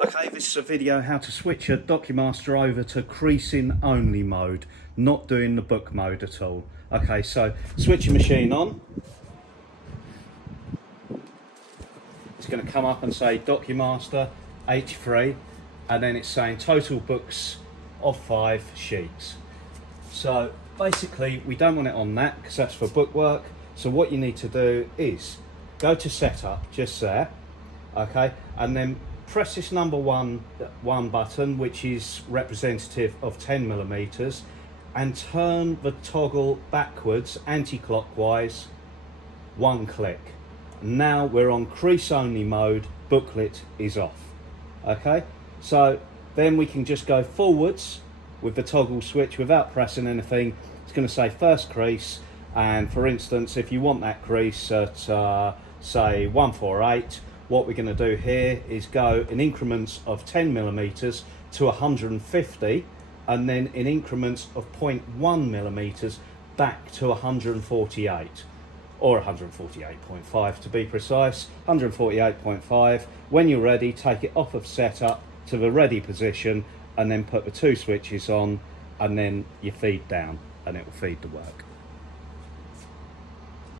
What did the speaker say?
Okay, this is a video how to switch a Documaster over to creasing only mode, not doing the book mode at all. Okay, so switch your machine on. It's going to come up and say Documaster H3, and then it's saying total books of 5 sheets. So basically we don't want it on that because that's for bookwork. So what you need to do is go to setup just there, okay, and then press this number one button, which is representative of 10mm, and turn the toggle backwards anti-clockwise 1 click. Now we're on crease only mode, booklet is off. Okay, so then we can just go forwards with the toggle switch without pressing anything. It's going to say first crease, and for instance if you want that crease at say 148, what we're going to do here is go in increments of 10mm to 150, and then in increments of 0.1mm back to 148, or 148.5 to be precise, 148.5. When you're ready, take it off of setup to the ready position, and then put the 2 switches on, and then you feed down and it will feed the work.